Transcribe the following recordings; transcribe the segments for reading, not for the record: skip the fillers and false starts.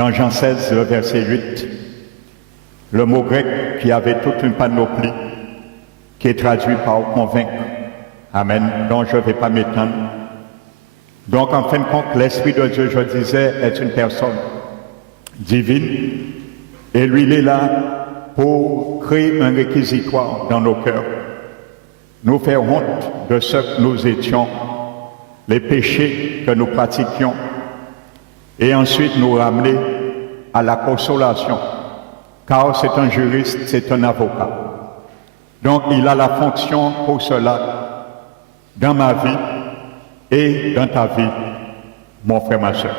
dans Jean 16, le verset 8, le mot grec qui avait toute une panoplie, qui est traduit par convaincre. Amen. Donc je ne vais pas m'étendre. Donc en fin de compte, l'Esprit de Dieu, je disais, est une personne divine. Et lui, il est là pour créer un réquisitoire dans nos cœurs. Nous faire honte de ce que nous étions, les péchés que nous pratiquions. Et ensuite nous ramener à la consolation. Car c'est un juriste, c'est un avocat. Donc il a la fonction pour cela dans ma vie et dans ta vie, mon frère, ma soeur.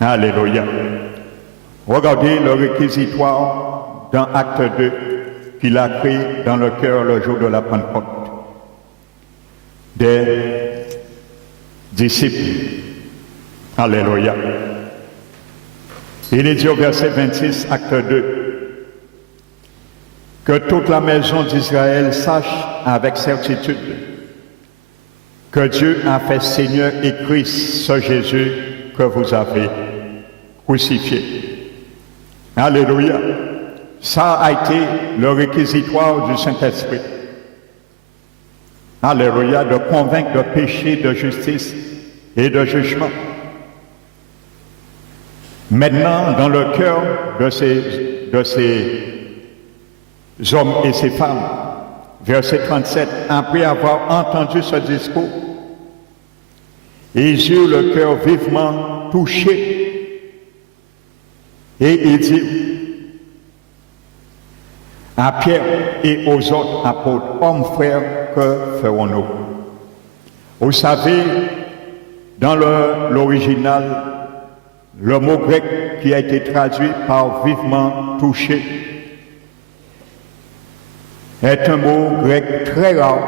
Alléluia. Regardez le réquisitoire dans Acte 2 qu'il a créé dans le cœur le jour de la Pentecôte des disciples. Alléluia. Il est dit au verset 26, Acte 2, que toute la maison d'Israël sache avec certitude que Dieu a fait Seigneur et Christ ce Jésus que vous avez crucifié. Alléluia. Ça a été le réquisitoire du Saint-Esprit. Alléluia, de convaincre de péché, de justice et de jugement. Maintenant, dans le cœur de ces hommes et ces femmes, verset 37, après avoir entendu ce discours, ils eurent le cœur vivement touché et ils dirent à Pierre et aux autres apôtres, hommes frères, que ferons-nous? Vous savez, dans l'original, le mot grec qui a été traduit par vivement touché est un mot grec très rare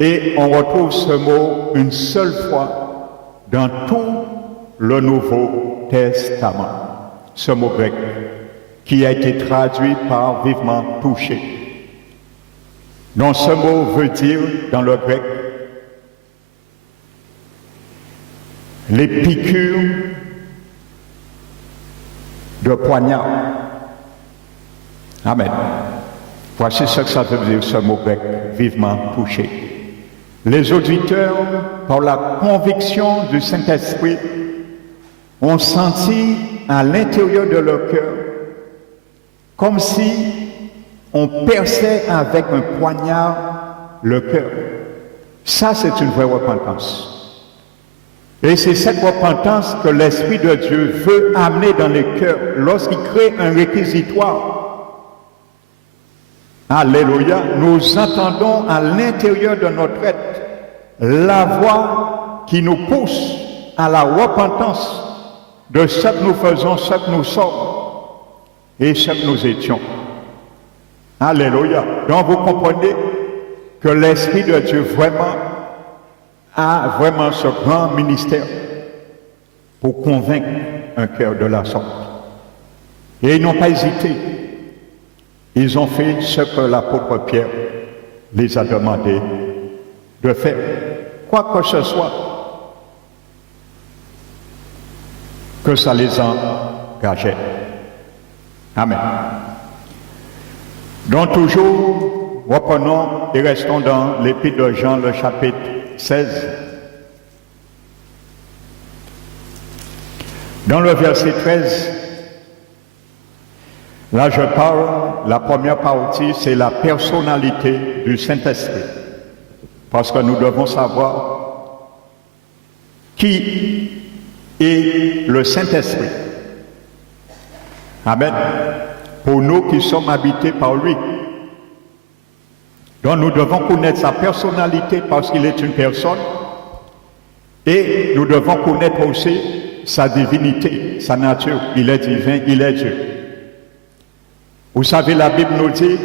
et on retrouve ce mot une seule fois dans tout le Nouveau Testament. Ce mot grec qui a été traduit par vivement touché. Donc ce mot veut dire dans le grec les piqûres de poignard. Amen. Voici ce que ça veut dire, ce mot grec, vivement touché. Les auditeurs, par la conviction du Saint-Esprit, ont senti à l'intérieur de leur cœur comme si on perçait avec un poignard le cœur. Ça, c'est une vraie repentance. Et c'est cette repentance que l'Esprit de Dieu veut amener dans les cœurs lorsqu'il crée un réquisitoire. Alléluia. Nous entendons à l'intérieur de notre être la voix qui nous pousse à la repentance de ce que nous faisons, ce que nous sommes et ce que nous étions. Alléluia. Donc vous comprenez que l'Esprit de Dieu a vraiment ce grand ministère pour convaincre un cœur de la sorte. Et ils n'ont pas hésité. Ils ont fait ce que l'apôtre Pierre les a demandé de faire. Quoi que ce soit, que ça les engageait. Amen. Donc toujours, reprenons et restons dans l'Épître de Jean, le chapitre 16. Dans le verset 13, là je parle, la première partie, c'est la personnalité du Saint-Esprit. Parce que nous devons savoir qui est le Saint-Esprit. Amen. Pour nous qui sommes habités par lui. Donc nous devons connaître sa personnalité parce qu'il est une personne. Et nous devons connaître aussi sa divinité, sa nature. Il est divin, il est Dieu. Vous savez, la Bible nous dit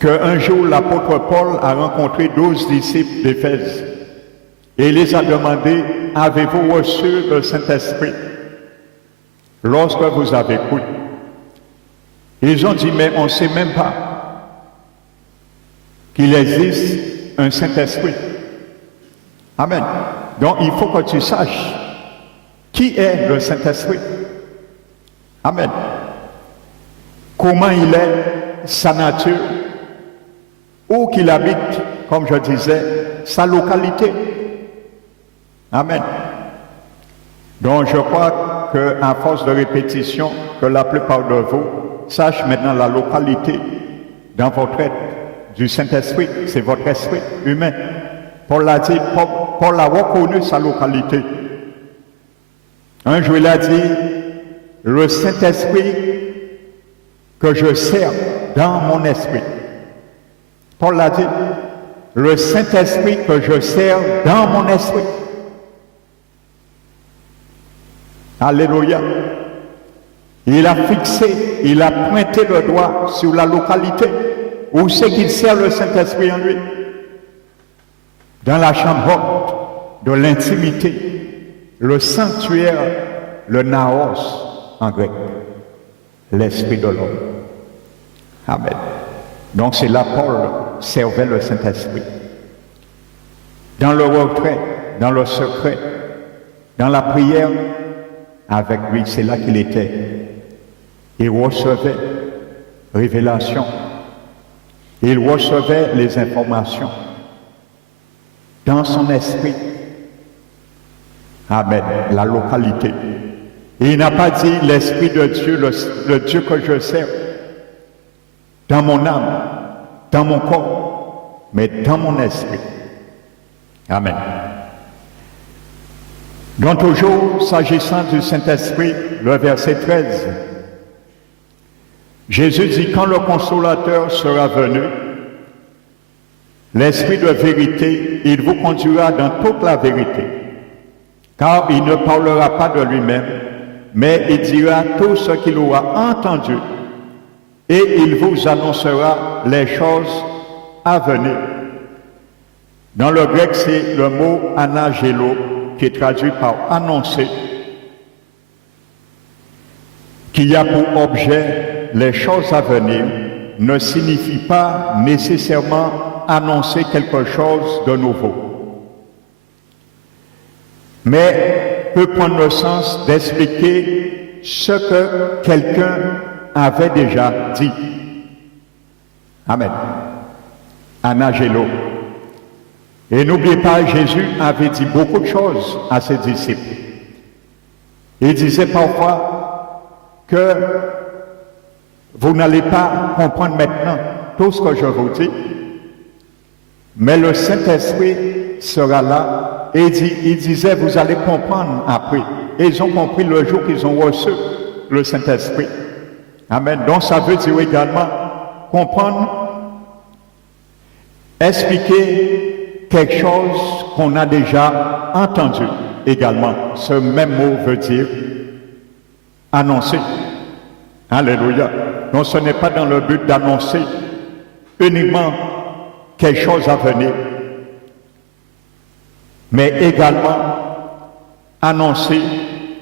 qu'un jour l'apôtre Paul a rencontré 12 disciples d'Éphèse et il les a demandé, avez-vous reçu le Saint-Esprit lorsque vous avez cru? Ils ont dit, mais on ne sait même pas qu'il existe un Saint-Esprit. Amen. Donc il faut que tu saches qui est le Saint-Esprit. Amen. Comment il est, sa nature, où qu'il habite, comme je disais, sa localité. Amen. Donc je crois qu'à force de répétition, que la plupart de vous sachent maintenant la localité dans votre être du Saint-Esprit, c'est votre esprit humain. Paul l'a dit, Paul a reconnu sa localité. Un jour il a dit, le Saint-Esprit que je sers dans mon esprit. Paul l'a dit, le Saint-Esprit que je sers dans mon esprit. Alléluia. Il a fixé, il a pointé le doigt sur la localité où c'est qu'il sert le Saint-Esprit en lui. Dans la chambre haute de l'intimité, le sanctuaire, le naos en grec, l'esprit de l'homme. Amen. Donc c'est là Paul servait le Saint-Esprit. Dans le retrait, dans le secret, dans la prière, avec lui, c'est là qu'il était. Il recevait révélation. Il recevait les informations dans son esprit. Amen. La localité. Et il n'a pas dit l'Esprit de Dieu, le Dieu que je sers, dans mon âme, dans mon corps, mais dans mon esprit. Amen. Donc toujours, s'agissant du Saint-Esprit, le verset 13, Jésus dit, quand le Consolateur sera venu, l'Esprit de vérité, il vous conduira dans toute la vérité, car il ne parlera pas de lui-même, mais il dira tout ce qu'il aura entendu, et il vous annoncera les choses à venir. Dans le grec, c'est le mot anagelo, qui est traduit par annoncer, qui a pour objet les choses à venir, ne signifie pas nécessairement annoncer quelque chose de nouveau, mais peut prendre le sens d'expliquer ce que quelqu'un avait déjà dit. Amen. Anagelo. Et n'oubliez pas, Jésus avait dit beaucoup de choses à ses disciples. Il disait parfois que vous n'allez pas comprendre maintenant tout ce que je vous dis, mais le Saint-Esprit sera là et il disait, vous allez comprendre après. Et ils ont compris le jour qu'ils ont reçu le Saint-Esprit. Amen. Donc ça veut dire également comprendre, expliquer quelque chose qu'on a déjà entendu également. Ce même mot veut dire annoncer. Alléluia. Donc ce n'est pas dans le but d'annoncer uniquement quelque chose à venir, mais également annoncer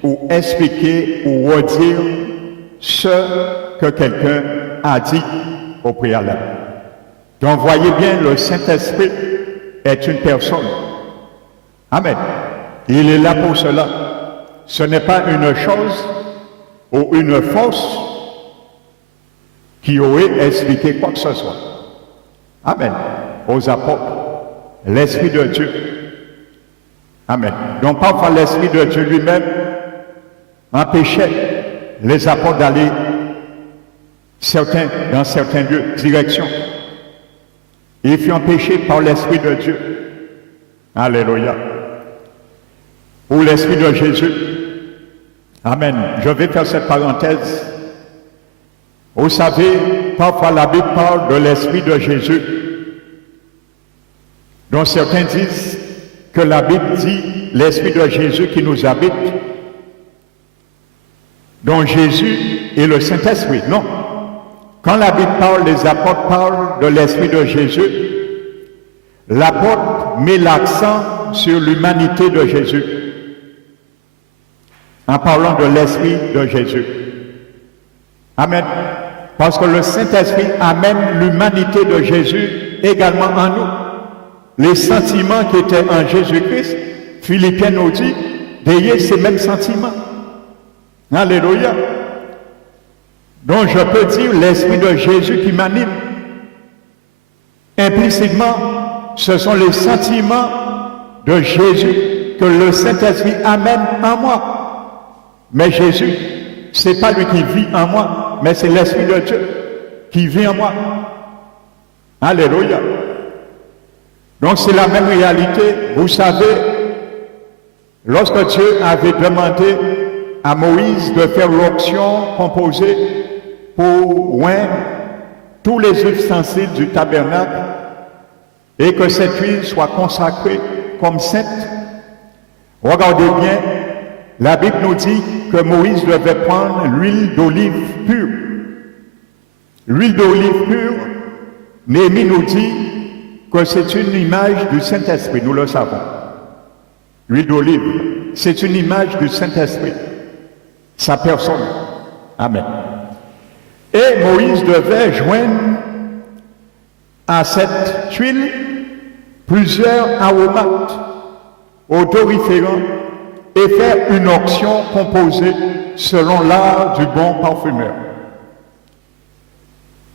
ou expliquer ou redire ce que quelqu'un a dit au préalable. Donc voyez bien, le Saint-Esprit est une personne. Amen. Il est là pour cela. Ce n'est pas une chose ou une force qui aurait expliqué quoi que ce soit. Amen. Aux apôtres, l'Esprit de Dieu. Amen. Donc parfois l'Esprit de Dieu lui-même empêchait les apôtres d'aller dans certains lieux, directions. Ils furent empêchés par l'Esprit de Dieu. Alléluia. Ou l'Esprit de Jésus. Amen. Je vais faire cette parenthèse. Vous savez, parfois la Bible parle de l'Esprit de Jésus. Donc certains disent que la Bible dit l'Esprit de Jésus qui nous habite. Donc Jésus est le Saint-Esprit. Non. Quand la Bible parle, les apôtres parlent de l'Esprit de Jésus, l'apôtre met l'accent sur l'humanité de Jésus, en parlant de l'Esprit de Jésus. Amen. Parce que le Saint-Esprit amène l'humanité de Jésus également en nous. Les sentiments qui étaient en Jésus-Christ Philippiens nous dit, d'ayez ces mêmes sentiments. Alléluia. Donc je peux dire l'Esprit de Jésus qui m'anime. Implicitement, ce sont les sentiments de Jésus que le Saint-Esprit amène en moi. Mais Jésus, ce n'est pas lui qui vit en moi, mais c'est l'Esprit de Dieu qui vit en moi. Alléluia. Donc c'est la même réalité. Vous savez, lorsque Dieu avait demandé à Moïse de faire l'onction composée pour oindre tous les ustensiles du tabernacle et que cette huile soit consacrée comme sainte, regardez bien, la Bible nous dit que Moïse devait prendre l'huile d'olive pure. L'huile d'olive pure, Néhémie nous dit que c'est une image du Saint-Esprit, nous le savons. L'huile d'olive, c'est une image du Saint-Esprit, sa personne. Amen. Et Moïse devait joindre à cette huile plusieurs aromates odoriférants et faire une onction composée selon l'art du bon parfumeur.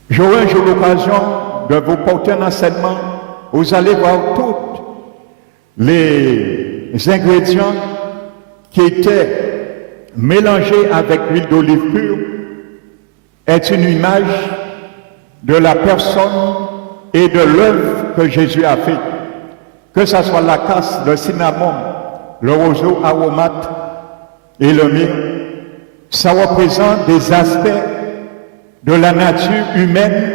J'aurai un jour l'occasion de vous porter un enseignement. Vous allez voir tous les ingrédients qui étaient mélangés avec l'huile d'olive pure est une image de la personne et de l'œuvre que Jésus a fait. Que ce soit la casse, le cinnamon, le roseau aromate et le myrrhe, ça représente des aspects de la nature humaine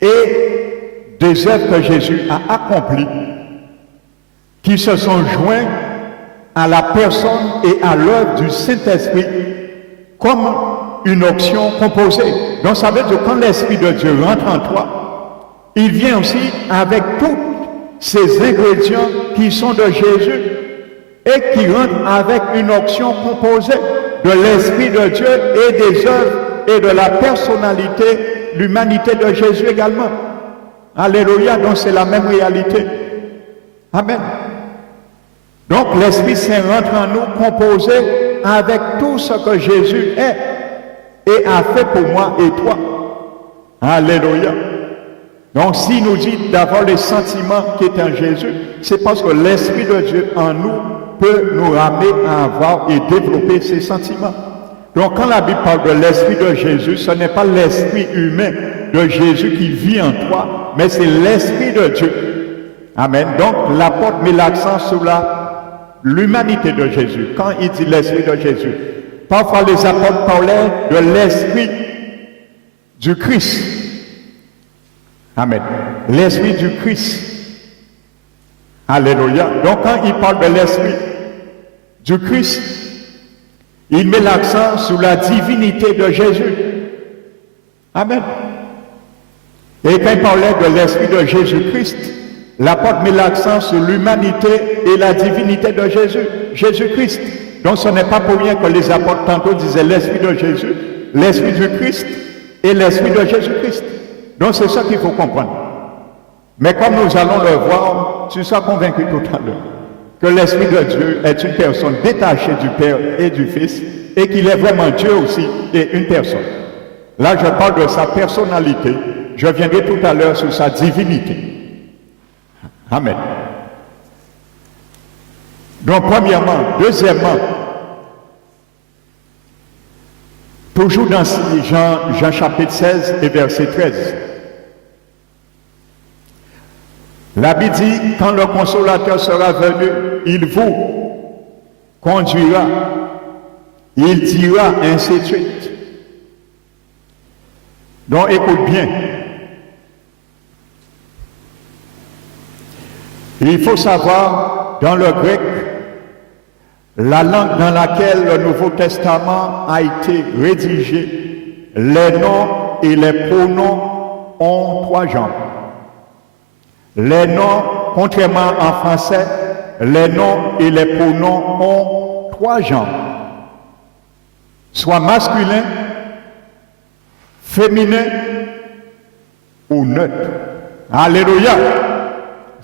et des œuvres que Jésus a accomplies qui se sont joints à la personne et à l'œuvre du Saint-Esprit comme une onction composée. Donc ça veut dire que quand l'Esprit de Dieu rentre en toi, il vient aussi avec tous ces ingrédients qui sont de Jésus et qui rentrent avec une onction composée de l'Esprit de Dieu et des œuvres et de la personnalité, l'humanité de Jésus également. Alléluia, donc c'est la même réalité. Amen. Donc l'Esprit Saint rentre en nous composé avec tout ce que Jésus est et a fait pour moi et toi. Alléluia. Donc s'il nous dit d'avoir les sentiments qui est en Jésus, c'est parce que l'Esprit de Dieu en nous peut nous ramener à avoir et développer ces sentiments. Donc quand la Bible parle de l'Esprit de Jésus, ce n'est pas l'Esprit humain de Jésus qui vit en toi, mais c'est l'Esprit de Dieu. Amen. Donc l'apôtre met l'accent sur l'humanité de Jésus. Quand il dit l'Esprit de Jésus, parfois les apôtres parlaient de l'Esprit du Christ. Amen. L'Esprit du Christ. Alléluia. Donc quand il parle de l'Esprit du Christ, il met l'accent sur la divinité de Jésus. Amen. Et quand il parlait de l'Esprit de Jésus-Christ, l'apôtre met l'accent sur l'humanité et la divinité de Jésus, Jésus-Christ. Donc ce n'est pas pour rien que les apôtres tantôt disaient l'Esprit de Jésus, l'Esprit du Christ et l'Esprit de Jésus-Christ. Donc c'est ça qu'il faut comprendre. Mais comme nous allons le voir, tu seras convaincu tout à l'heure que l'Esprit de Dieu est une personne détachée du Père et du Fils et qu'il est vraiment Dieu aussi et une personne. Là je parle de sa personnalité, je viendrai tout à l'heure sur sa divinité. Amen. Donc premièrement, deuxièmement, toujours dans Jean chapitre 16 et verset 13, la Bible dit, quand le consolateur sera venu, il vous conduira, il dira ainsi de suite. Donc écoute bien. Il faut savoir, dans le grec, la langue dans laquelle le Nouveau Testament a été rédigé, les noms et les pronoms ont trois genres. Les noms, contrairement en français, les noms et les pronoms ont trois genres. Soit masculin, féminin ou neutre. Alléluia!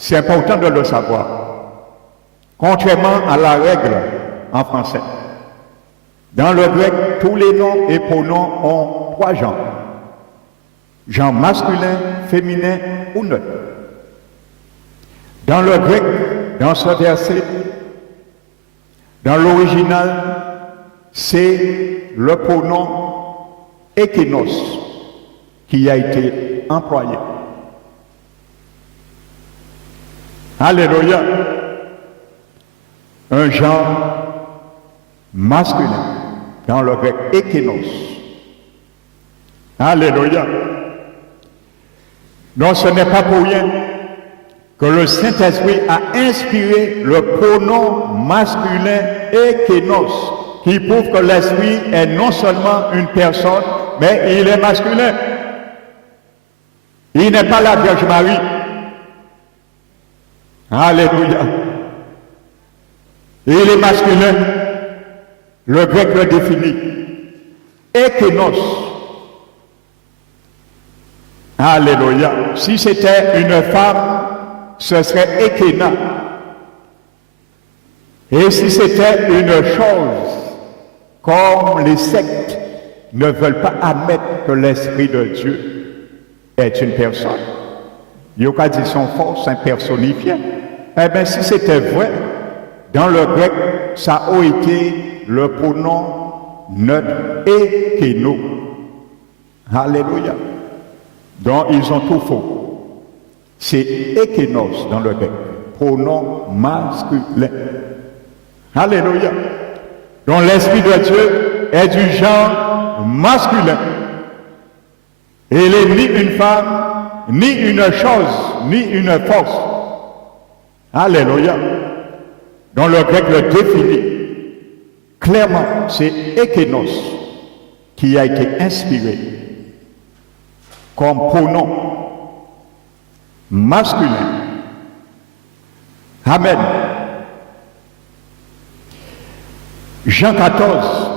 C'est important de le savoir. contrairement à la règle en français. Dans le grec, tous les noms et pronoms ont 3 genres. Genre masculin, féminin ou neutre. Dans le grec, dans ce verset, dans l'original, c'est le pronom ékénos qui a été employé. Alléluia. Un genre masculin dans le grec ékénos. Alléluia. Donc ce n'est pas pour rien que le Saint-Esprit a inspiré le pronom masculin ékénos, qui prouve que l'Esprit est non seulement une personne, mais il est masculin. Il n'est pas la Vierge Marie. Alléluia. Il est masculin. Le grec le définit. Ékénos. Alléluia. Si c'était une femme, ce serait Ékéna. Et si c'était une chose, comme les sectes ne veulent pas admettre que l'Esprit de Dieu est une personne, il y a dit son force impersonnifiée. Eh bien, si c'était vrai, dans le grec, ça a été le pronom neutre Ékéno. Alléluia. Donc, ils ont tout faux. C'est Ékénos dans le grec, pronom masculin. Alléluia. Donc, l'Esprit de Dieu est du genre masculin. Et il n'est ni une femme, ni une chose, ni une force. Alléluia. Donc, le grec le définit. Clairement, c'est Ékénos qui a été inspiré comme pronom masculin. Amen. Jean 14,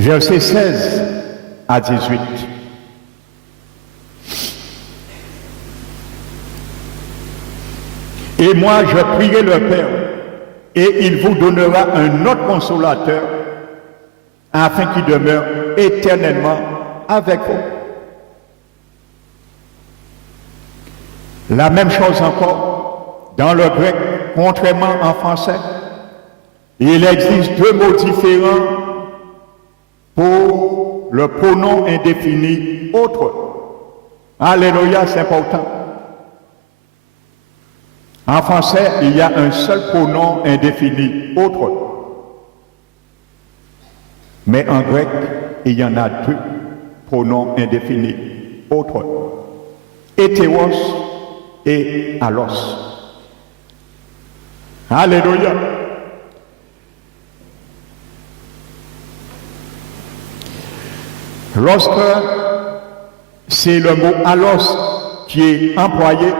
versets 16 à 18. Et moi, je prierai le Père, et il vous donnera un autre consolateur, afin qu'il demeure éternellement avec vous. La même chose encore, dans le grec, contrairement en français, il existe 2 mots différents pour le pronom indéfini autre. Alléluia, c'est important. En français, il y a un seul pronom indéfini autre. Mais en grec, il y en a 2 pronoms indéfinis autres. Hétéros et allos. Alléluia. Lorsque c'est le mot allos qui est employé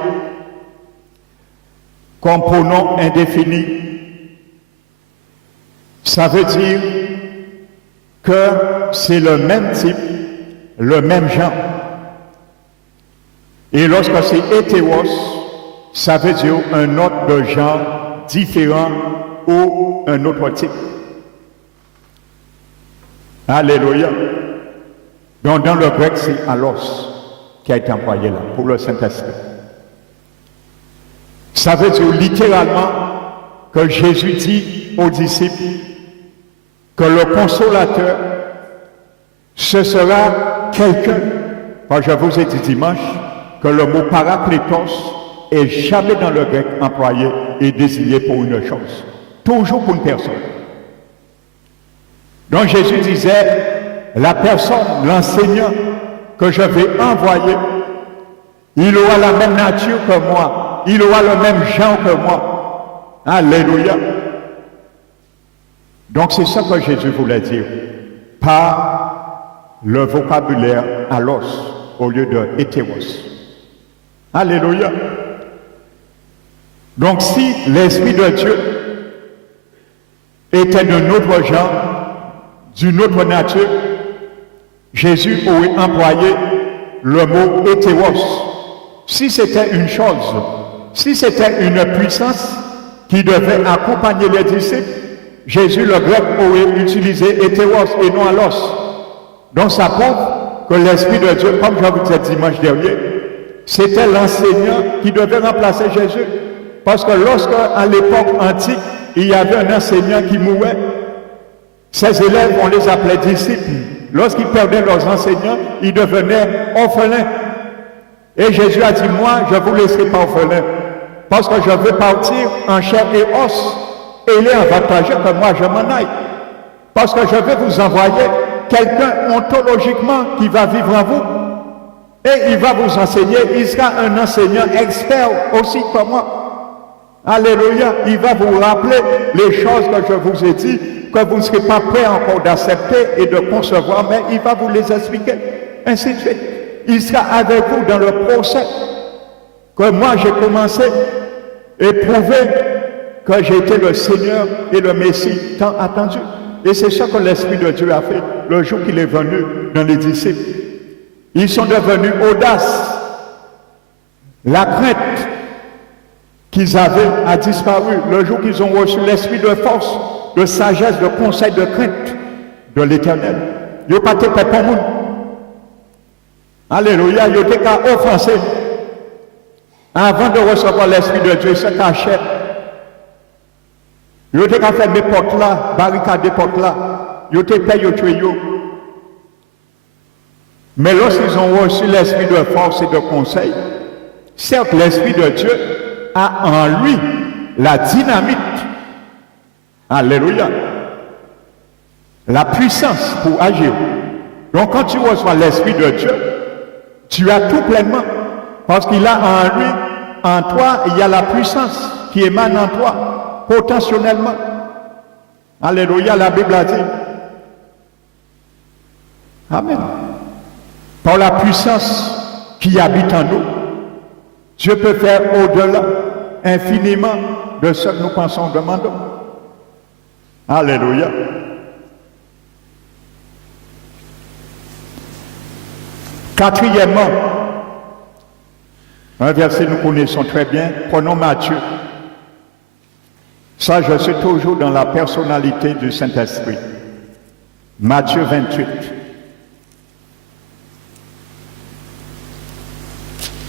comme pronom indéfini, ça veut dire que c'est le même type, le même genre. Et lorsque c'est hétéros, ça veut dire un autre de genre différent ou un autre type. Alléluia. Donc dans le grec, c'est allos qui a été employé là, pour le Saint-Esprit. Ça veut dire littéralement que Jésus dit aux disciples que le consolateur, ce sera quelqu'un. Je vous ai dit dimanche que le mot paraklétos est jamais dans le grec employé et désigné pour une chose, toujours pour une personne. Donc Jésus disait, la personne, l'enseignant que je vais envoyer, il aura la même nature que moi, il aura le même genre que moi. Alléluia. Donc c'est ça que Jésus voulait dire par le vocabulaire allos au lieu de hétéros. Alléluia. Donc si l'Esprit de Dieu était d'un autre genre, d'une autre nature, Jésus aurait employé le mot hétéros, si c'était une chose, si c'était une puissance qui devait accompagner les disciples, Jésus, le grec, aurait utilisé hétéros et non alos. Donc ça prouve que l'Esprit de Dieu, comme je vous disais dimanche dernier, c'était l'enseignant qui devait remplacer Jésus. Parce que lorsque, à l'époque antique, il y avait un enseignant qui mourait, ses élèves, on les appelait disciples. Lorsqu'ils perdaient leurs enseignants, ils devenaient orphelins. Et Jésus a dit, moi, je ne vous laisserai pas orphelins, parce que je veux partir en chair et os. Et il est avantageux que moi, je m'en aille. Parce que je vais vous envoyer quelqu'un ontologiquement qui va vivre en vous. Et il va vous enseigner, il sera un enseignant expert aussi comme moi. Alléluia, il va vous rappeler les choses que je vous ai dit, que vous ne serez pas prêt encore d'accepter et de concevoir, mais il va vous les expliquer, ainsi de suite. Il sera avec vous dans le procès que moi j'ai commencé et prouvé que j'ai été le Seigneur et le Messie tant attendu. Et c'est ça que l'Esprit de Dieu a fait le jour qu'il est venu dans les disciples. Ils sont devenus audaces. La crainte qu'ils avaient a disparu le jour qu'ils ont reçu l'esprit de force, de sagesse, de conseil, de crainte de l'Éternel. Ils n'ont pas été pour le monde. Alléluia, ils ont été offensés. Avant de recevoir l'Esprit de Dieu, ils se cachaient. Ils ont été fait des portes là, barricades des portes là. Ils ont été payés au tuyau. Mais lorsqu'ils ont reçu l'esprit de force et de conseil, certes, l'Esprit de Dieu a en lui la dynamite. Alléluia. La puissance pour agir. Donc quand tu reçois l'Esprit de Dieu, tu as tout pleinement. Parce qu'il a en lui, en toi, il y a la puissance qui émane en toi, potentiellement. Alléluia, la Bible a dit. Amen. Par la puissance qui habite en nous, Dieu peut faire au-delà, infiniment, de ce que nous pensons, demandons. Alléluia. Quatrièmement, un verset que nous connaissons très bien, prenons Matthieu. Ça, je suis toujours dans la personnalité du Saint-Esprit. Matthieu 28.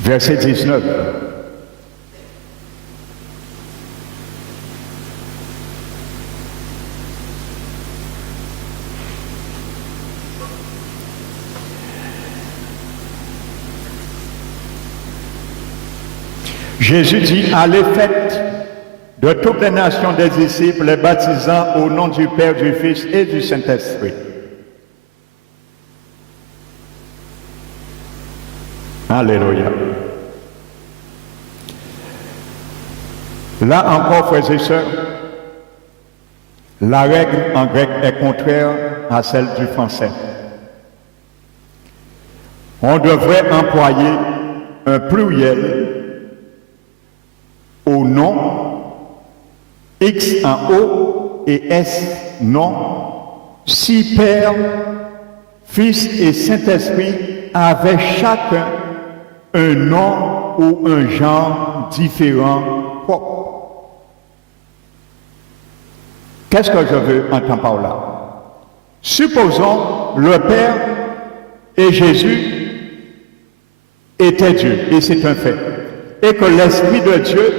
Verset 19. Jésus dit, allez faites de toutes les nations des disciples, les baptisant au nom du Père, du Fils et du Saint-Esprit. Alléluia. Là encore, frères et sœurs, la règle en grec est contraire à celle du français. On devrait employer un pluriel au nom, X en haut et S non, si Père, Fils et Saint-Esprit avaient chacun un nom ou un genre différent propre. Qu'est-ce que je veux entendre par là? Supposons le Père et Jésus étaient Dieu, et c'est un fait, et que l'Esprit de Dieu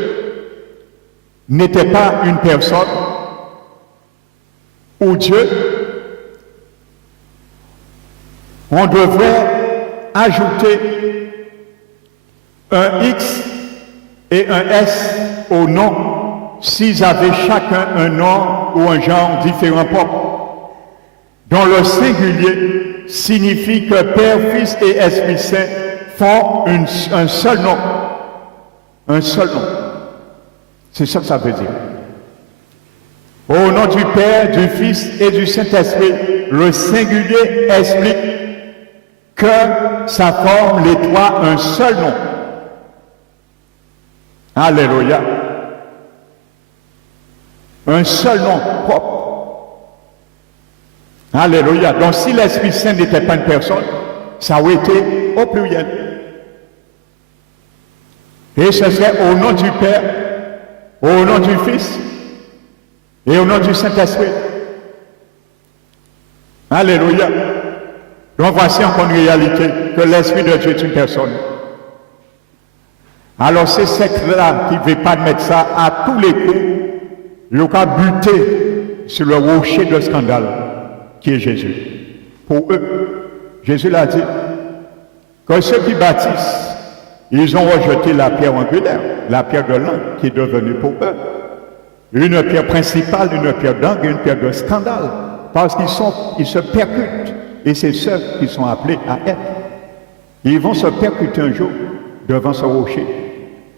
n'était pas une personne ou Dieu, on devrait ajouter un X et un S au nom s'ils avaient chacun un nom ou un genre différent propre, dont le singulier signifie que Père, Fils et Esprit Saint font un seul nom. Un seul nom. C'est ça que ça veut dire. Au nom du Père, du Fils et du Saint-Esprit, le singulier explique que ça forme les trois un seul nom. Alléluia. Un seul nom propre. Alléluia. Donc si l'Esprit Saint n'était pas une personne, ça aurait été au pluriel. Et ce serait au nom du Père, au nom du Fils et au nom du Saint-Esprit. Alléluia. Donc voici encore une réalité, que l'Esprit de Dieu est une personne. Alors ces sectes-là qui ne veulent pas mettre ça à tous les coups, ils ont qu'à buter sur le rocher de scandale qui est Jésus. Pour eux, Jésus l'a dit, que ceux qui bâtissent, ils ont rejeté la pierre angulaire, la pierre de l'angle qui est devenue pour eux une pierre principale, une pierre d'angle, une pierre de scandale, parce qu'ils se percutent, et c'est ceux qui sont appelés à être. Ils vont se percuter un jour devant ce rocher,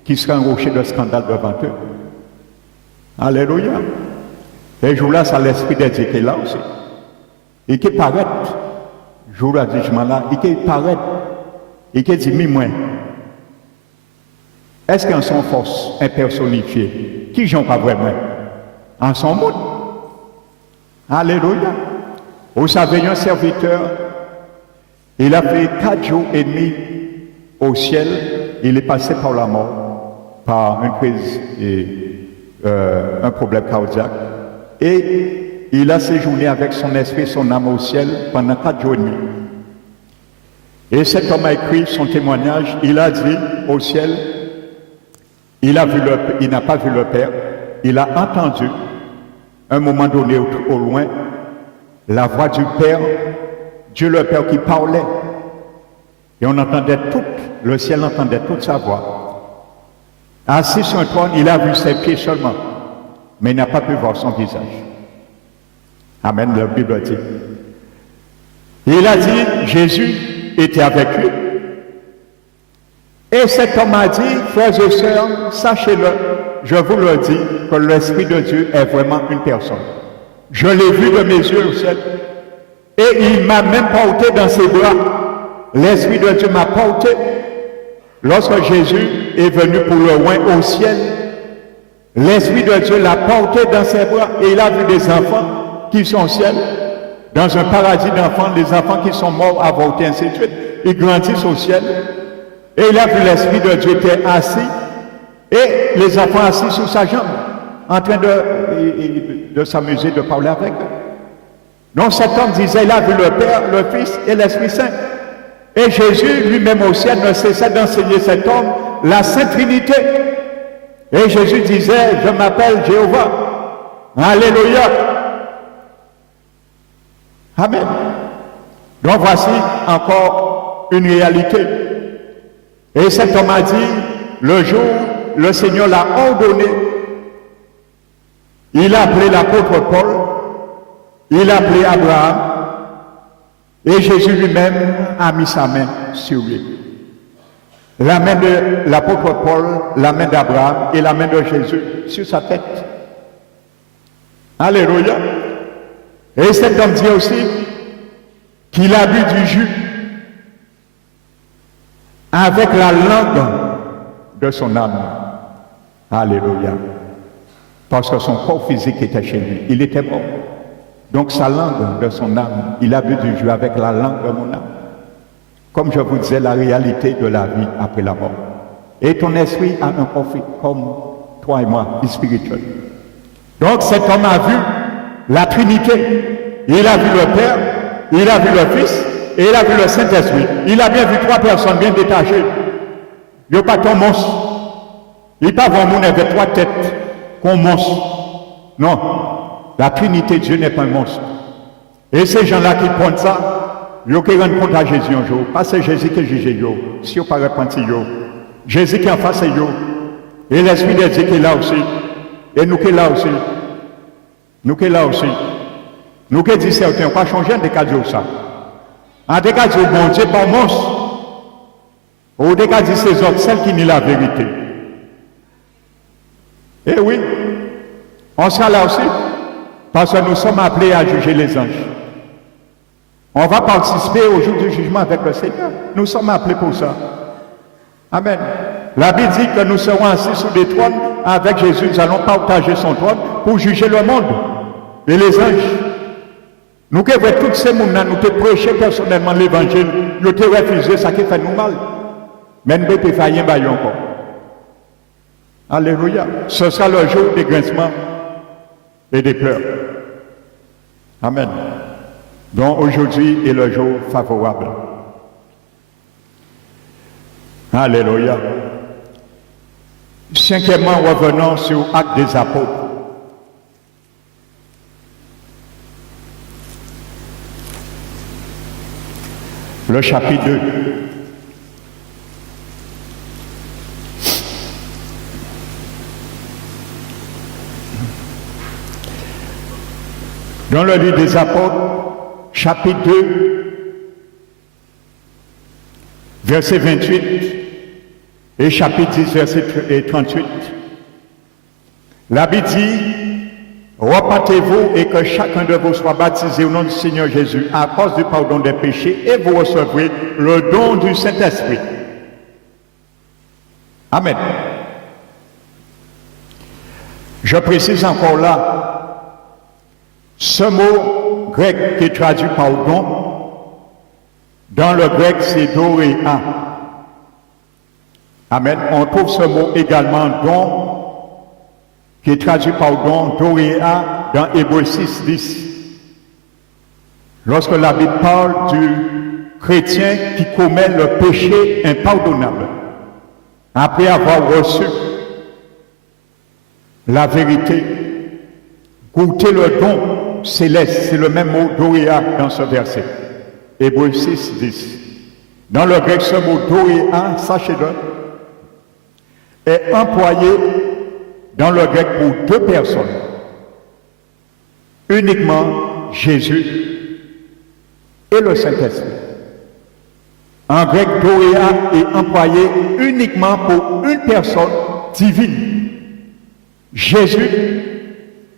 qui sera un rocher de scandale devant eux. Alléluia. Et jour-là, c'est l'Esprit de Dieu qui est là aussi. Et qui paraît, jour-là, jugement-là, et qui paraît, et qui dit, mais moi, est-ce qu'en son force impersonnifiée, qui j'en pas vraiment? En son monde. Alléluia. Vous savez, un serviteur, il a fait 4 jours et demi au ciel, il est passé par la mort, par une crise et un problème cardiaque, et il a séjourné avec son esprit, son âme au ciel pendant 4 jours et demi. Et cet homme a écrit son témoignage, il a dit au ciel, il n'a pas vu le Père, il a entendu, un moment donné au loin, la voix du Père, Dieu le Père qui parlait. Et on entendait le ciel entendait toute sa voix. Assis sur un trône, il a vu ses pieds seulement, mais il n'a pas pu voir son visage. Amen, la Bible dit. Il a dit, Jésus était avec lui. Et cet homme a dit, frères et sœurs, sachez-le, je vous le dis, que l'Esprit de Dieu est vraiment une personne. Je l'ai vu de mes yeux au ciel. Et il m'a même porté dans ses bras. L'Esprit de Dieu m'a porté. Lorsque Jésus est venu pour le loin au ciel, l'Esprit de Dieu l'a porté dans ses bras. Et il a vu des enfants qui sont au ciel, dans un paradis d'enfants, des enfants qui sont morts, avortés, ainsi de suite. Ils grandissent au ciel. Et il a vu l'Esprit de Dieu était assis, et les enfants assis sous sa jambe, en train de s'amuser, de parler avec eux. Donc cet homme disait, il a vu le Père, le Fils et l'Esprit Saint. Et Jésus, lui-même au ciel, ne cessait d'enseigner cet homme la Sainte Trinité. Et Jésus disait, je m'appelle Jéhovah. Alléluia. Amen. Donc voici encore une réalité. Et cet homme a dit, le jour, le Seigneur l'a ordonné, il a appelé l'apôtre Paul, il a appelé Abraham, et Jésus lui-même a mis sa main sur lui. La main de l'apôtre Paul, la main d'Abraham et la main de Jésus sur sa tête. Alléluia. Et cet homme dit aussi qu'il a bu du jus avec la langue de son âme. Alléluia. Parce que son corps physique était chez lui. Il était mort. Donc sa langue de son âme, il a bu du jus avec la langue de mon âme. Comme je vous disais, la réalité de la vie après la mort. Et ton esprit a un corps comme toi et moi, spirituel. Donc cet homme a vu la Trinité. Il a vu le Père, il a vu le Fils, et il a vu le Saint-Esprit. Il a bien vu 3 personnes bien détachées. Il n'y a pas ton monstre. Il n'y a pas un monde avec 3 têtes qu'on monstre. Non. La Trinité de Dieu n'est pas un monstre. Et ces gens-là qui prennent ça, ils ont qu'à rendre compte à Jésus un jour. Pas c'est Jésus qui juge yo. Si on ne parle pas de Jésus qui est en face de yo. Et l'Esprit de Dieu qui est là aussi. Et nous qui est là aussi. Nous qui est là aussi. Nous qui dit certains, on ne va pas changer en décalé ça. En décalé, bon Dieu, pas monstre. Au décalé, ces autres, celles qui nient la vérité. Eh oui, on sera là aussi. Parce que nous sommes appelés à juger les anges. On va participer au jour du jugement avec le Seigneur. Nous sommes appelés pour ça. Amen. La Bible dit que nous serons assis sous des trônes avec Jésus. Nous allons partager son trône pour juger le monde et les anges. Nous qui avons tous ces gens, nous te prêcher personnellement l'évangile, nous te refusé ça qui fait nous mal. Mais nous ne pouvons pas faire encore. Alléluia. Ce sera le jour des grincements et des pleurs. Amen. Donc aujourd'hui est le jour favorable. Alléluia. Cinquièmement, revenons sur Actes des Apôtres. Le chapitre 2. Dans le livre des Apôtres, chapitre 2, verset 28 et chapitre 10, verset 38. La Bible dit, repentez-vous et que chacun de vous soit baptisé au nom du Seigneur Jésus à cause du pardon des péchés et vous recevrez le don du Saint-Esprit. Amen. Je précise encore là, ce mot grec qui est traduit par don, dans le grec c'est doréa. Amen. On trouve ce mot également don, qui est traduit par don, doréa, dans Hébreux 6, 10. Lorsque la Bible parle du chrétien qui commet le péché impardonnable, après avoir reçu la vérité, goûter le don céleste, c'est le même mot doréa dans ce verset. Hébreux 6, 10. Dans le grec, ce mot doréa, sachez-le, est employé dans le grec pour deux personnes. Uniquement Jésus et le Saint-Esprit. En grec, doréa est employé uniquement pour une personne divine. Jésus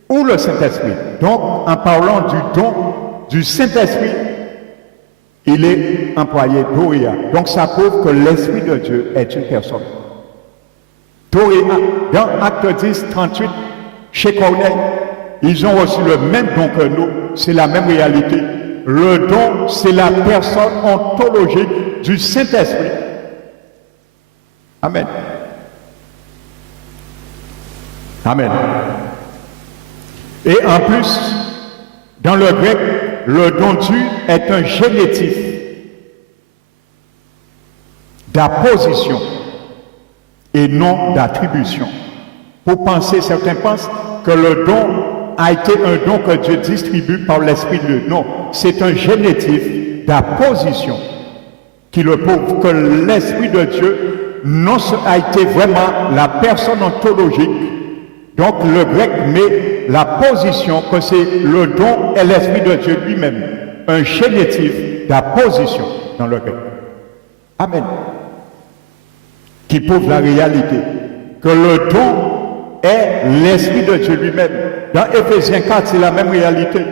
ou le Saint-Esprit. Donc, en parlant du don du Saint-Esprit, il est employé doréa. Donc, ça prouve que l'Esprit de Dieu est une personne. Doréa, dans Acte 10, 38, chez Corneille, ils ont reçu le même don que nous, c'est la même réalité. Le don, c'est la personne ontologique du Saint-Esprit. Amen. Amen. Et en plus, dans le grec, le don Dieu est un génitif d'apposition et non d'attribution. Pour penser, certains pensent que le don a été un don que Dieu distribue par l'Esprit de Dieu. Non, c'est un génitif d'apposition qui le prouve que l'Esprit de Dieu non a été vraiment la personne ontologique. Donc le grec met la position que c'est le don et l'Esprit de Dieu lui-même. Un génitif d'apposition dans le grec. Amen. Qui prouve la réalité. Que le don est l'Esprit de Dieu lui-même. Dans Éphésiens 4, c'est la même réalité.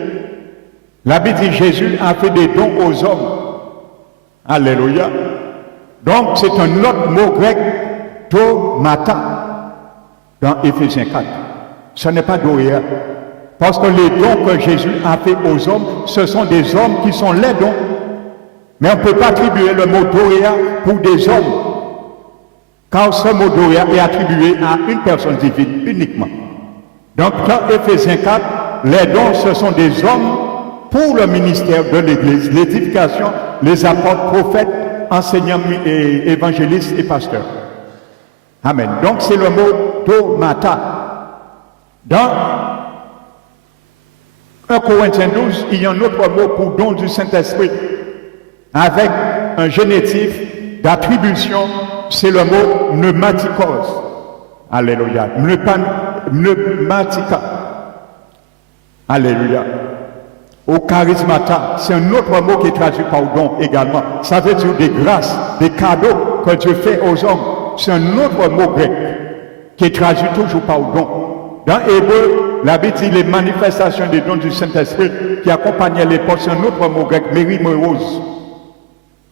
La Bible dit Jésus a fait des dons aux hommes. Alléluia. Donc c'est un autre mot grec, domata. Dans Éphésiens 4. Ce n'est pas doréa. Parce que les dons que Jésus a fait aux hommes, ce sont des hommes qui sont les dons. Mais on ne peut pas attribuer le mot doréa pour des hommes. Car ce mot doréa est attribué à une personne divine uniquement. Donc dans Éphésiens 4, les dons, ce sont des hommes pour le ministère de l'Église, l'édification, les apôtres, prophètes, enseignants, et évangélistes et pasteurs. Amen. Donc c'est le mot domata. Dans 1 Corinthiens 12, il y a un autre mot pour don du Saint-Esprit. Avec un génitif d'attribution, c'est le mot pneumatikos. Alléluia. Pneumatika. Alléluia. Au charismata, c'est un autre mot qui est traduit par don également. Ça veut dire des grâces, des cadeaux que Dieu fait aux hommes. C'est un autre mot grec qui est traduit toujours par don. Dans Hébreu, la Bible dit les manifestations des dons du Saint-Esprit qui accompagnaient l'époque, c'est un autre mot grec, mérimorose.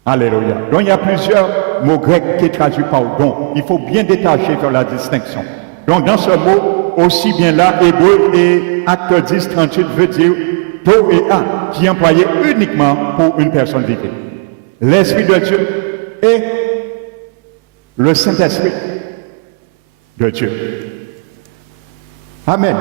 Alléluia. Donc il y a plusieurs mots grecs qui sont traduits par don. Il faut bien détacher dans la distinction. Donc dans ce mot, aussi bien là, Hébreu et Acte 10, 38 veut dire doréa, qui est employé uniquement pour une personne divine. L'Esprit de Dieu et le Saint-Esprit. de Dieu. Amen.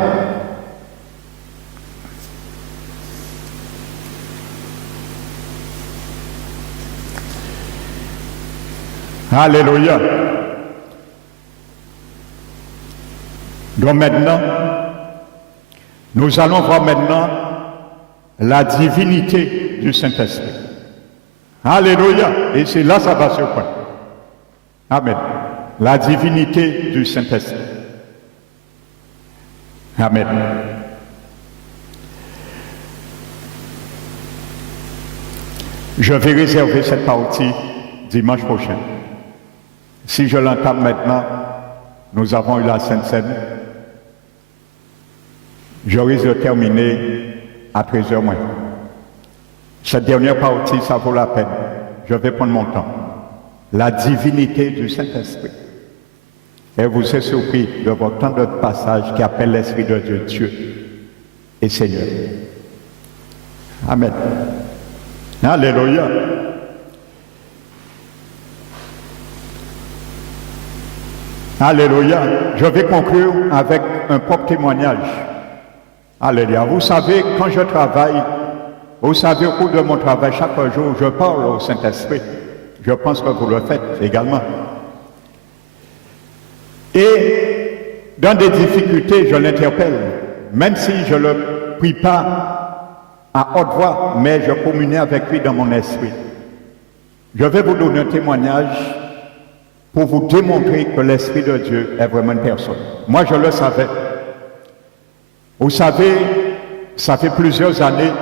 Alléluia. Donc maintenant, nous allons voir maintenant la divinité du Saint-Esprit. Alléluia. Et c'est là ça va se prendre. Amen. La divinité du Saint-Esprit. Amen. Je vais réserver cette partie dimanche prochain. Si je l'entame maintenant, nous avons eu la Sainte Seine. Je risque de terminer à 13h moins. Cette dernière partie, ça vaut la peine. Je vais prendre mon temps. La divinité du Saint-Esprit. Et vous êtes surpris de voir tant de passages qui appellent l'Esprit de Dieu, Dieu et Seigneur. Amen. Alléluia. Alléluia. Je vais conclure avec un propre témoignage. Alléluia. Vous savez, quand je travaille, vous savez, au cours de mon travail, chaque jour, je parle au Saint-Esprit. Je pense que vous le faites également. Et dans des difficultés, je l'interpelle, même si je ne le prie pas à haute voix, mais je communie avec lui dans mon esprit. Je vais vous donner un témoignage pour vous démontrer que l'Esprit de Dieu est vraiment une personne. Moi, je le savais. Vous savez, ça fait plusieurs années,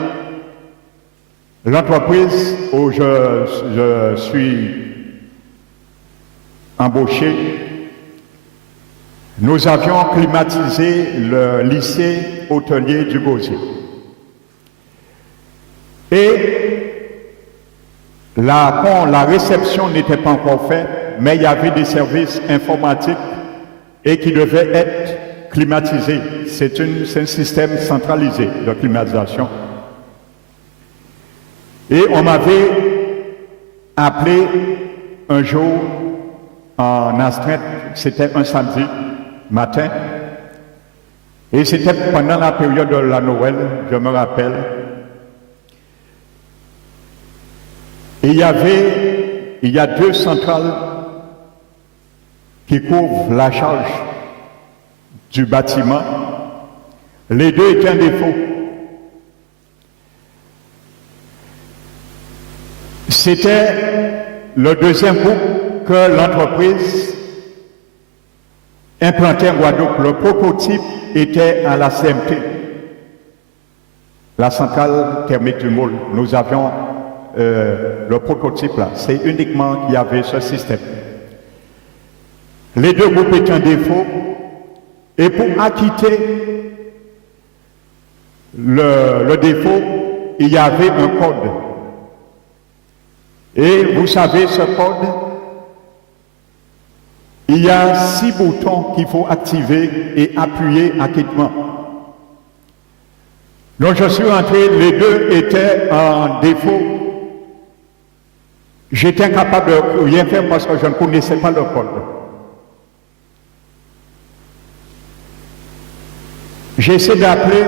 l'entreprise où je suis embauché, nous avions climatisé le lycée hôtelier du Gosier. Et la réception n'était pas encore faite, mais il y avait des services informatiques et qui devaient être climatisés. C'est un système centralisé de climatisation. Et on m'avait appelé un jour en astreinte, c'était un samedi matin, et c'était pendant la période de la Noël, je me rappelle. Et il y a 2 centrales qui couvrent la charge du bâtiment. Les 2 étaient en défaut. C'était le deuxième groupe que l'entreprise implantait en Guadeloupe. Le prototype était à la CMT, la centrale thermique du Môle. Nous avions le prototype là. C'est uniquement qu'il y avait ce système. Les 2 groupes étaient en défaut. Et pour acquitter le défaut, il y avait un code. Et vous savez, ce code, il y a 6 boutons qu'il faut activer et appuyer acquittement. Donc je suis rentré, les 2 étaient en défaut. J'étais incapable de rien faire parce que je ne connaissais pas le code. J'ai essayé d'appeler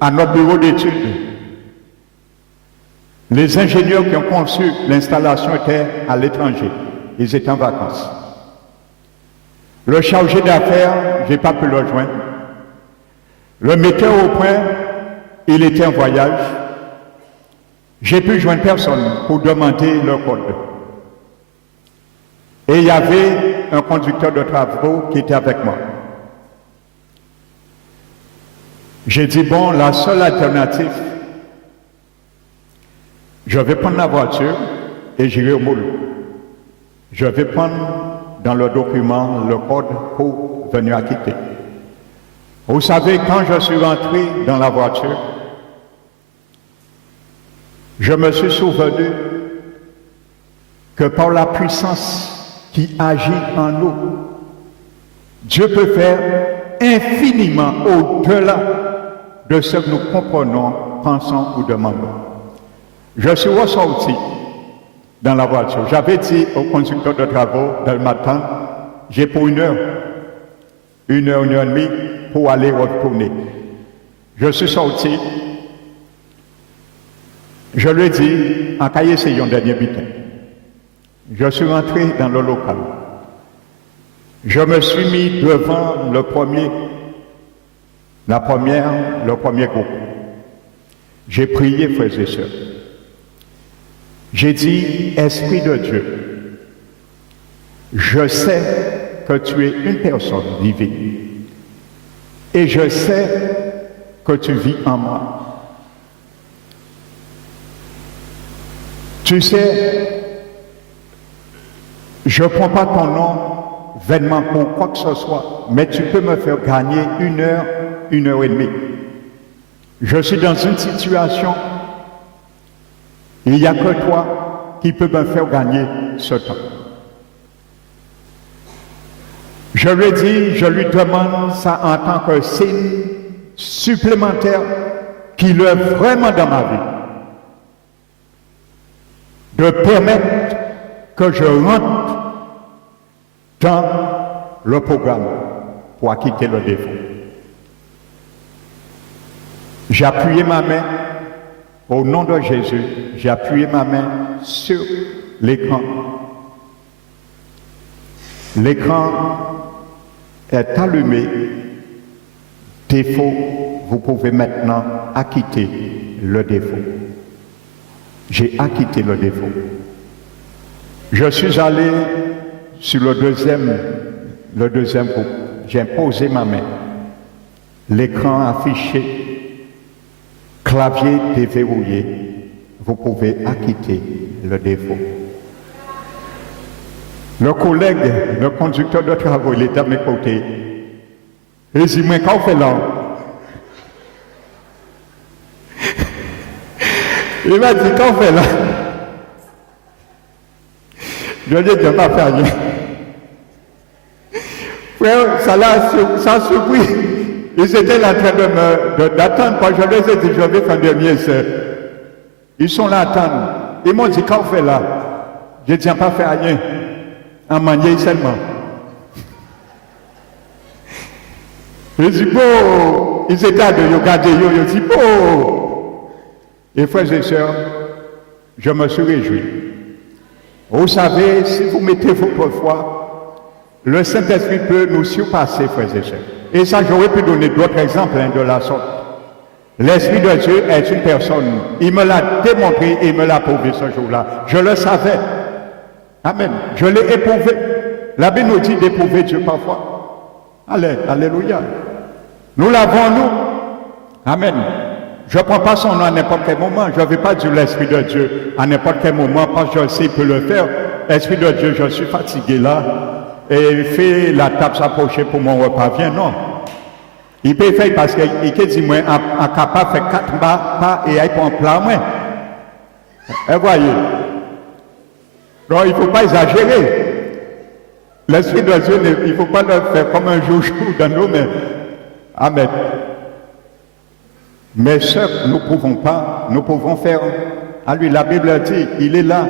à notre bureau d'études. Les ingénieurs qui ont conçu l'installation étaient à l'étranger. Ils étaient en vacances. Le chargé d'affaires, je n'ai pas pu le joindre. Le metteur au point, il était en voyage. J'ai pu joindre personne pour demander le code. Et il y avait un conducteur de travaux qui était avec moi. J'ai dit, bon, la seule alternative, je vais prendre la voiture et j'irai au moule. Je vais prendre dans le document le code pour venir acquitter. Vous savez, quand je suis rentré dans la voiture, je me suis souvenu que par la puissance qui agit en nous, Dieu peut faire infiniment au-delà de ce que nous comprenons, pensons ou demandons. Je suis ressorti dans la voiture. J'avais dit au conducteur de travaux de m'attendre, j'ai pour 1 heure. 1 heure et demie pour aller retourner. Je suis sorti, je lui ai dit, en cahier, c'est un dernier bulletin. Je suis rentré dans le local. Je me suis mis devant le premier groupe. J'ai prié, frères et sœurs. J'ai dit, Esprit de Dieu, je sais que tu es une personne divine. Et je sais que tu vis en moi. Tu sais, je ne prends pas ton nom vainement pour quoi que ce soit, mais tu peux me faire gagner 1 heure, 1 heure et demie. Je suis dans une situation, il n'y a que toi qui peux me faire gagner ce temps. Je lui dis, je lui demande ça en tant que signe supplémentaire qui le vraiment dans ma vie. De permettre que je rentre dans le programme pour acquitter le défaut. J'ai appuyé ma main, au nom de Jésus, j'ai appuyé ma main sur l'écran. L'écran est allumé. Défaut, vous pouvez maintenant acquitter le défaut. J'ai acquitté le défaut. Je suis allé sur le deuxième groupe. J'ai posé ma main. L'écran affiché, clavier déverrouillé. Vous pouvez acquitter le défaut. Le collègue, le conducteur de travaux, il était à mes côtés. Il dit, mais qu'est-ce qu'on fait là? Il m'a dit, qu'est-ce qu'on fait là? Je lui ai dit, pas faire rien. Frère, ça a surpris. Ils étaient là en train d'attendre. Quand je les ai dit, je vais faire un dernier essai. Ils sont là à attendre. Ils m'ont dit, qu'est-ce qu'on fait là? Je dis, pas faire rien. En manier seulement. Je dis, bon, ils étaient à de regarder, je dis, bon. Et frères et sœurs, je me suis réjoui. Vous savez, si vous mettez votre foi, le Saint-Esprit peut nous surpasser, frères et sœurs. Et ça, j'aurais pu donner d'autres exemples de la sorte. L'Esprit de Dieu est une personne. Il me l'a démontré et il me l'a prouvé ce jour-là. Je le savais. Amen. Je l'ai éprouvé. La Bible nous dit d'éprouver Dieu parfois. Alléluia. Nous l'avons, nous. Amen. Je ne prends pas son nom à n'importe quel moment. Je ne vais pas dire l'Esprit de Dieu à n'importe quel moment parce que je sais qu'il peut le faire. Esprit de Dieu, je suis fatigué là. Et fait la table s'approcher pour mon repas. Viens, non. Il peut faire parce qu'il dit, moi, capable de faire 4 pas et il prend plat, moi. Et voyez. Donc, il ne faut pas exagérer. L'Esprit de Dieu, il ne faut pas le faire comme un joujou dans nos mains. Amen. Mais ce que nous ne pouvons pas, nous pouvons faire à lui. La Bible dit, il est là.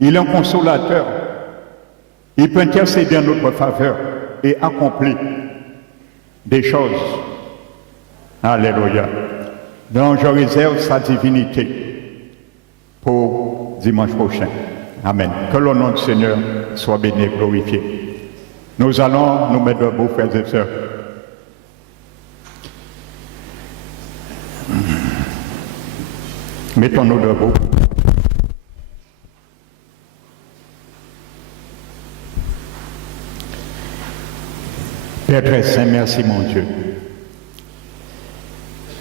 Il est un consolateur. Il peut intercéder en notre faveur et accomplir des choses. Alléluia. Donc, je réserve sa divinité pour dimanche prochain. Amen. Que le nom du Seigneur soit béni et glorifié. Nous allons nous mettre debout, frères et sœurs. Mettons-nous debout. Père très saint, merci mon Dieu.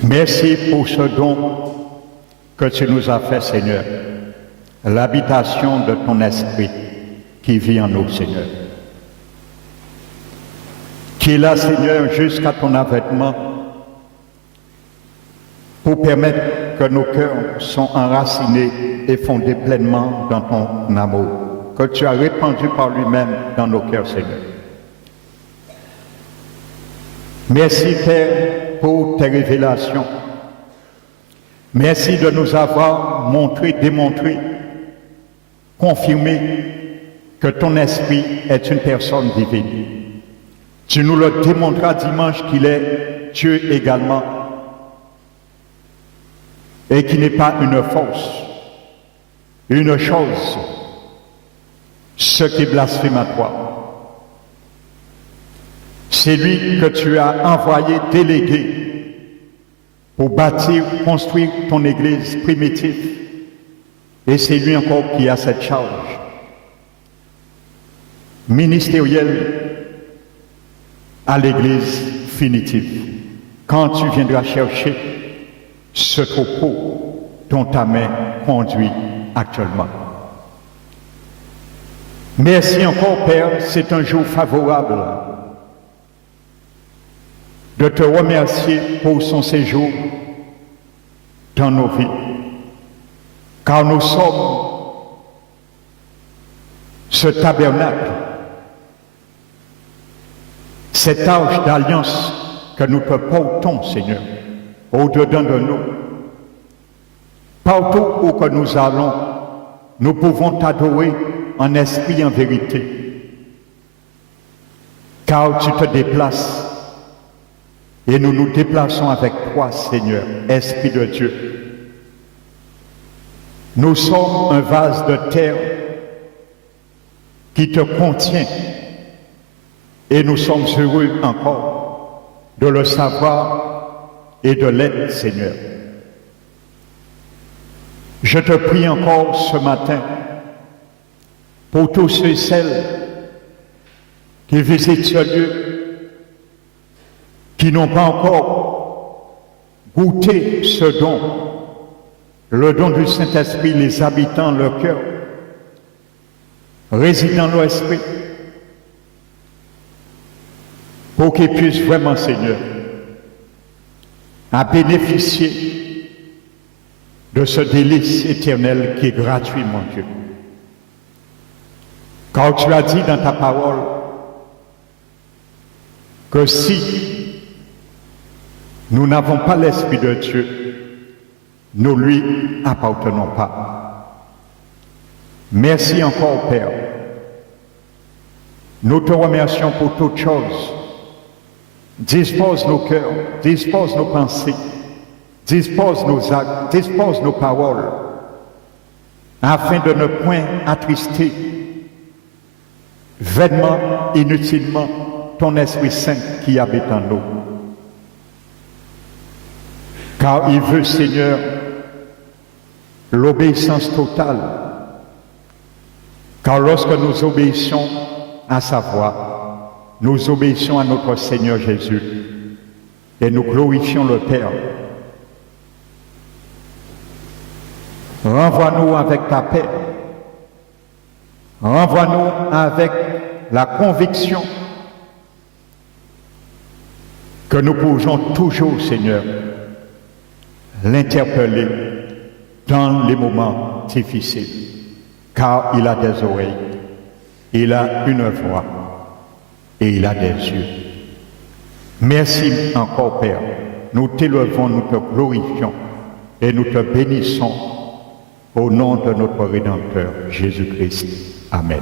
Merci pour ce don que tu nous as fait, Seigneur. L'habitation de ton esprit qui vit en nous, Seigneur. Qui est là, Seigneur, jusqu'à ton avènement pour permettre que nos cœurs soient enracinés et fondés pleinement dans ton amour, que tu as répandu par lui-même dans nos cœurs, Seigneur. Merci, Père, pour tes révélations. Merci de nous avoir montré, démontré, confirmé que ton esprit est une personne divine. Tu nous le démontras dimanche qu'il est Dieu également et qu'il n'est pas une force, une chose, ce qui blasphème à toi. C'est lui que tu as envoyé, délégué pour bâtir, construire ton église primitive. Et c'est lui encore qui a cette charge ministérielle à l'église finitive. Quand tu viendras chercher ce troupeau dont ta main conduit actuellement. Merci encore, Père, c'est un jour favorable de te remercier pour son séjour dans nos vies. Car nous sommes ce tabernacle, cette arche d'alliance que nous te portons, Seigneur, au-dedans de nous. Partout où que nous allons, nous pouvons t'adorer en esprit et en vérité. Car tu te déplaces et nous nous déplaçons avec toi, Seigneur, Esprit de Dieu. Nous sommes un vase de terre qui te contient et nous sommes heureux encore de le savoir et de l'être, Seigneur. Je te prie encore ce matin pour tous ceux et celles qui visitent ce lieu, qui n'ont pas encore goûté ce don, le don du Saint-Esprit, les habitant leur cœur, résidant leur esprit, pour qu'ils puissent vraiment, Seigneur, à bénéficier de ce délice éternel qui est gratuit, mon Dieu. Car tu as dit dans ta parole que si nous n'avons pas l'Esprit de Dieu, nous lui appartenons pas. Merci encore, Père. Nous te remercions pour toutes choses. Dispose nos cœurs, dispose nos pensées, dispose nos actes, dispose nos paroles, afin de ne point attrister vainement, inutilement, ton Esprit Saint qui habite en nous. Car il veut, Seigneur, l'obéissance totale. Car lorsque nous obéissons à sa voix, nous obéissons à notre Seigneur Jésus et nous glorifions le Père. Renvoie-nous avec ta paix. Renvoie-nous avec la conviction que nous pouvons toujours, Seigneur, l'interpeller dans les moments difficiles, car il a des oreilles, il a une voix et il a des yeux. Merci encore, Père. Nous t'élevons, nous te glorifions et nous te bénissons au nom de notre Rédempteur, Jésus-Christ. Amen.